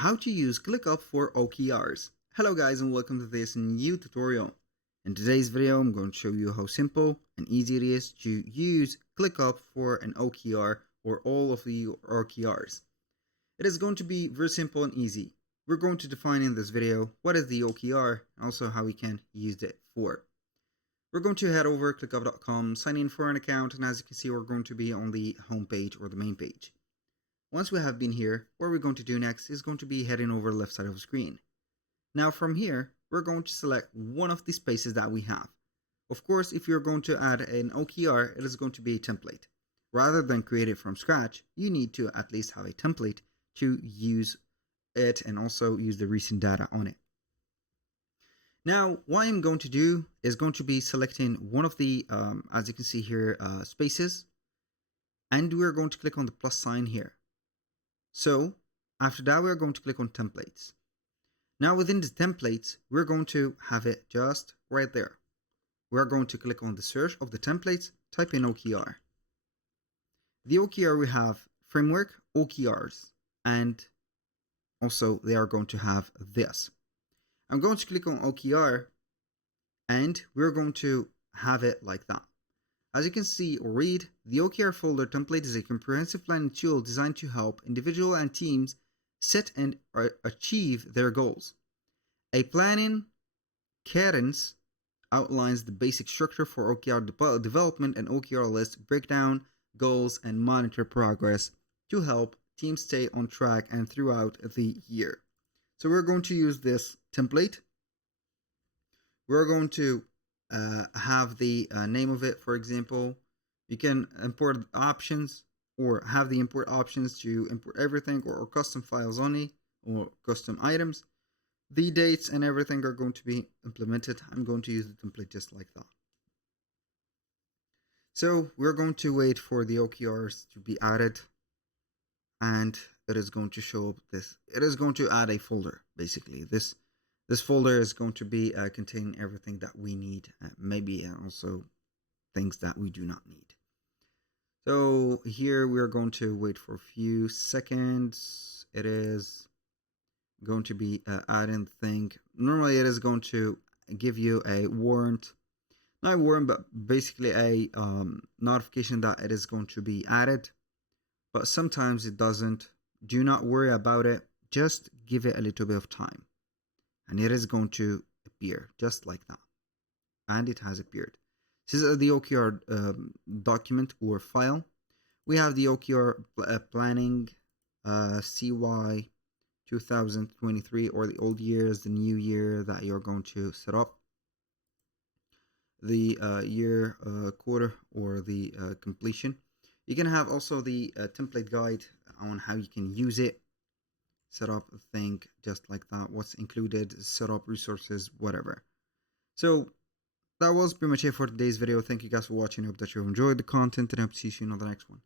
How to use ClickUp for OKRs. Hello guys and welcome to this new tutorial. In today's video I'm going to show you how simple and easy it is to use ClickUp for an OKR or all of the OKRs. It is going to be very simple and easy. We're going to define in this video what is the OKR and also how we can use it for. We're going to head over clickup.com, sign in for an account, and as you can see we're going to be on the home page or the main page. Once we have been here, what we're going to do next is going to be heading over the left side of the screen. Now from here, we're going to select one of the spaces that we have. Of course, if you're going to add an OKR, it is going to be a template. Rather than create it from scratch, you need to at least have a template to use it and also use the recent data on it. Now, what I'm going to do is going to be selecting one of the, as you can see here, spaces, and we're going to click on the plus sign here. So after that, we're going to click on templates. Now within the templates, we're going to have it just right there. We're going to click on the search of the templates, type in OKR. The OKR we have framework, OKRs, and also they are going to have this. I'm going to click on OKR and we're going to have it like that. As you can see or read, the OKR folder template is a comprehensive planning tool designed to help individuals and teams set and achieve their goals. A planning cadence outlines the basic structure for OKR development and OKR lists break down goals and monitor progress to help teams stay on track and throughout the year. So we're going to use this template. We're going to have the name of it. For example, you can import options or have the import options to import everything or custom files only or custom items. The dates and everything are going to be implemented. I'm going to use the template just like that. So we're going to wait for the OKRs to be added, and it is going to show up this. It is going to add a folder basically. This folder is going to be containing everything that we need, maybe also things that we do not need. So here we are going to wait for a few seconds. It is going to be adding the thing. Normally it is going to give you a warrant, not a warrant, but basically a notification that it is going to be added. But sometimes it doesn't. Do not worry about it. Just give it a little bit of time. And it is going to appear just like that. And it has appeared. This is the OKR document or file. We have the OKR planning CY 2023, or the old year is the new year that you're going to set up. The year, quarter, or the completion. You can have also the template guide on how you can use it. Set up a thing just like that, what's included, set up resources, whatever. So that was pretty much it for today's video. Thank you guys for watching. I hope that you enjoyed the content and I hope to see you on the next one.